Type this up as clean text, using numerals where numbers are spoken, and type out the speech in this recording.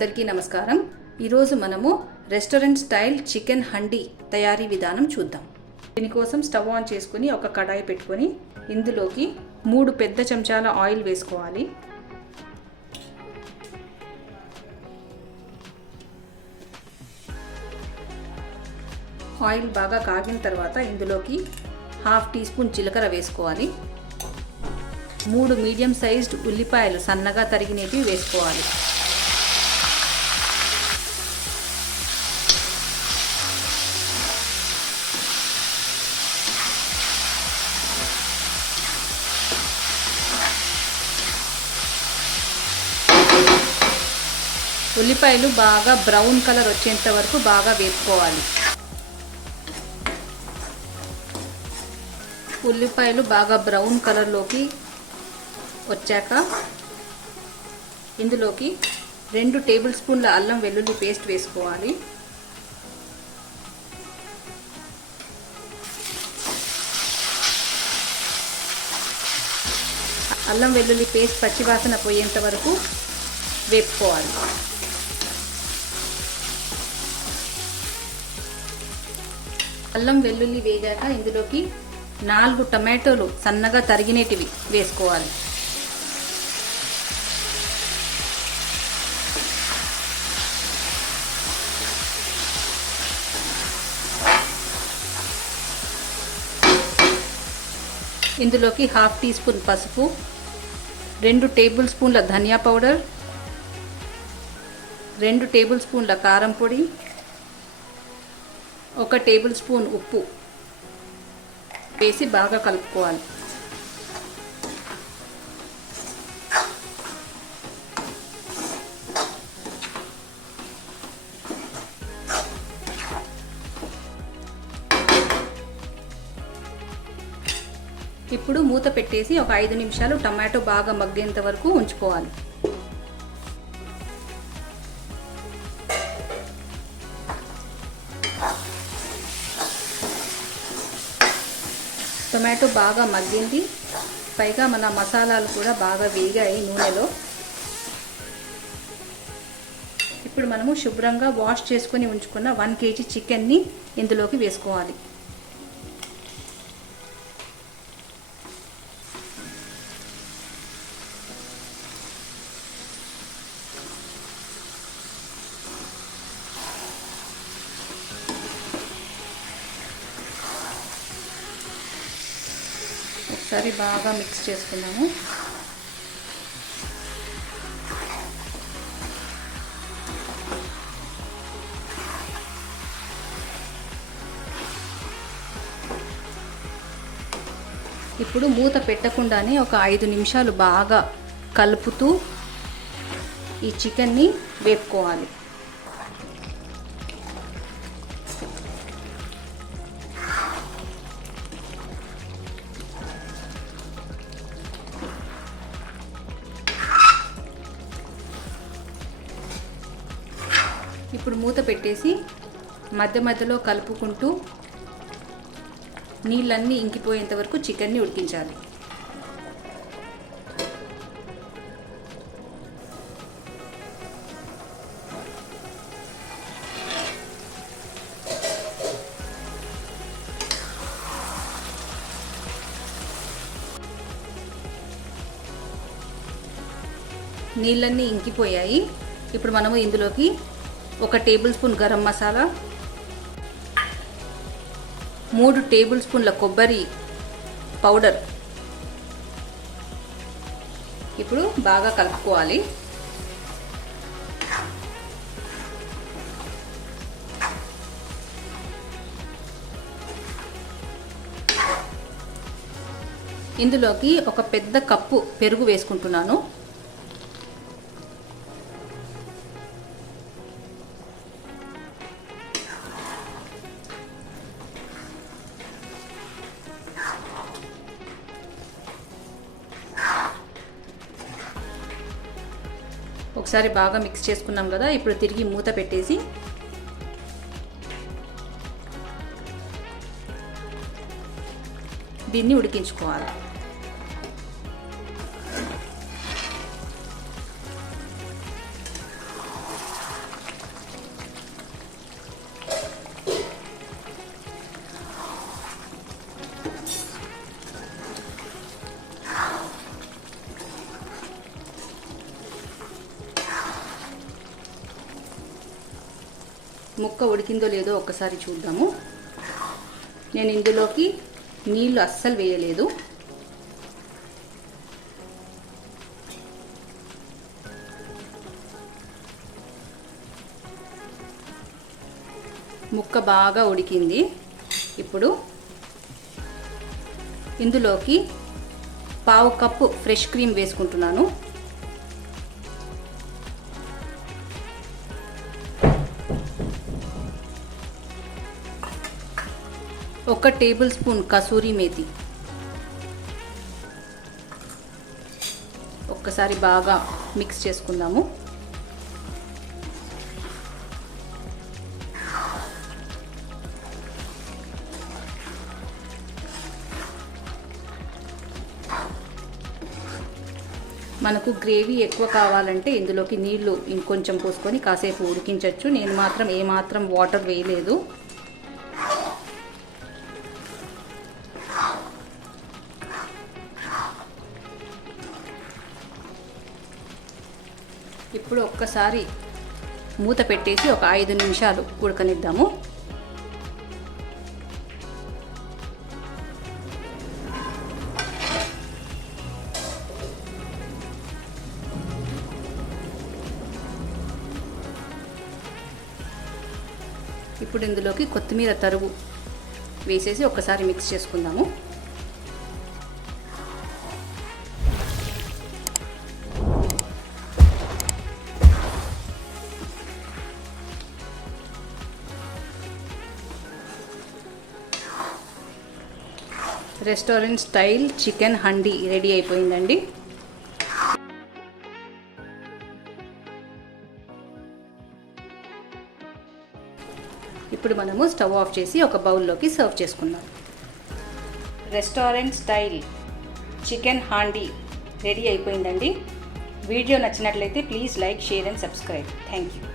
అందరికీ నమస్కారం. ఈరోజు మనము రెస్టారెంట్ స్టైల్ చికెన్ హండీ తయారీ విధానం చూద్దాం. దీనికోసం స్టవ్ ఆన్ చేసుకుని ఒక కడాయి పెట్టుకొని ఇందులోకి 3 పెద్ద చెంచాల ఆయిల్ వేసుకోవాలి. ఆయిల్ బాగా కాగిన తర్వాత ఇందులోకి 1/2 టీ స్పూన్ జీలకర్ర వేసుకోవాలి. 3 మీడియం సైజ్డ్ ఉల్లిపాయలు సన్నగా తరిగినవి వేసుకోవాలి. ఉల్లిపాయలు బాగా బ్రౌన్ కలర్ వచ్చేంత వరకు బాగా వేపుకోవాలి. ఉల్లిపాయలు బాగా బ్రౌన్ కలర్లోకి వచ్చాక ఇందులోకి 2 టేబుల్ స్పూన్ల అల్లం వెల్లుల్లి పేస్ట్ వేసుకోవాలి. అల్లం వెల్లుల్లి పేస్ట్ పచ్చివాసన పోయేంత వరకు వేపుకోవాలి. అల్లం వెల్లుల్లి వేగాక ఇందులోకి 4 టమాటోలు సన్నగా తరిగినటివి వేసుకోవాలి. ఇందులోకి 1/2 టీ స్పూన్ పసుపు, 2 టేబుల్ స్పూన్ల ధనియా పౌడర్, 2 టేబుల్ స్పూన్ల కారం పొడి, 1 టేబుల్ స్పూన్ ఉప్పు వేసి బాగా కలుపుకోవాలి. ఇప్పుడు మూత పెట్టేసి ఒక 5 నిమిషాలు టమాటో బాగా మగ్గేంత వరకు ఉంచుకోవాలి. టొమాటో బాగా మగ్గింది, పైగా మన మసాలాలు కూడా బాగా వేగాయి నూనెలో. ఇప్పుడు మనము శుభ్రంగా వాష్ చేసుకొని ఉంచుకున్న 1 కేజీ చికెన్ని ఇందులోకి వేసుకోవాలి. ఒకసారి బాగా మిక్స్ చేసుకున్నాము. ఇప్పుడు మూత పెట్టకుండానే ఒక 5 నిమిషాలు బాగా కలుపుతూ ఈ చికెన్ని వేపుకోవాలి. ఇప్పుడు మూత పెట్టేసి మధ్య మధ్యలో కలుపుకుంటూ నీళ్ళన్నీ ఇంకిపోయేంత వరకు చికెన్ని ఉడికించాలి. నీళ్ళన్నీ ఇంకిపోయాయి. ఇప్పుడు మనము ఇందులోకి 1 table spoon garam masala, 3 table స్పూన్ల కొబ్బరి పౌడర్ ఇప్పుడు బాగా కలుపుకోవాలి. ఇందులోకి 1 పెద్ద కప్పు పెరుగు వేసుకుంటున్నాను. ఒకసారి బాగా మిక్స్ చేసుకున్నాం కదా, ఇప్పుడు తిరిగి మూత పెట్టేసి దీన్ని ఉడికించుకోవాలి. ముక్క ఉడికిందో లేదో ఒక్కసారి చూద్దాము. నేను ఇందులోకి నీళ్ళు అస్సలు వేయలేదు. ముక్క బాగా ఉడికింది. ఇప్పుడు ఇందులోకి 1/2 కప్పు ఫ్రెష్ క్రీమ్ వేసుకుంటున్నాను. ఒక టేబుల్ స్పూన్ కసూరి మేతి. ఒక్కసారి బాగా మిక్స్ చేసుకుందాము. మనకు గ్రేవీ ఎక్కువ కావాలంటే ఇందులోకి నీళ్లు ఇంకొంచెం పోసుకొని కాసేపు ఉడికించవచ్చు. నేను మాత్రం ఏమాత్రం వాటర్ వేయలేదు. ఇప్పుడు ఒక్కసారి మూత పెట్టేసి ఒక 5 నిమిషాలు ఉడకనిద్దాము. ఇప్పుడు ఇందులోకి కొత్తిమీర తరుగు వేసేసి ఒక్కసారి మిక్స్ చేసుకుందాము. Restaurant style chicken handi ready అయిపోయిందండి. ఇప్పుడు మనము స్టవ్ ఆఫ్ చేసి ఒక బౌల్లోకి సర్వ్ చేసుకుందాం. రెస్టారెంట్ స్టైల్ చికెన్ హాండీ రెడీ అయిపోయిందండి. వీడియో నచ్చినట్లయితే please like, share and subscribe. Thank you.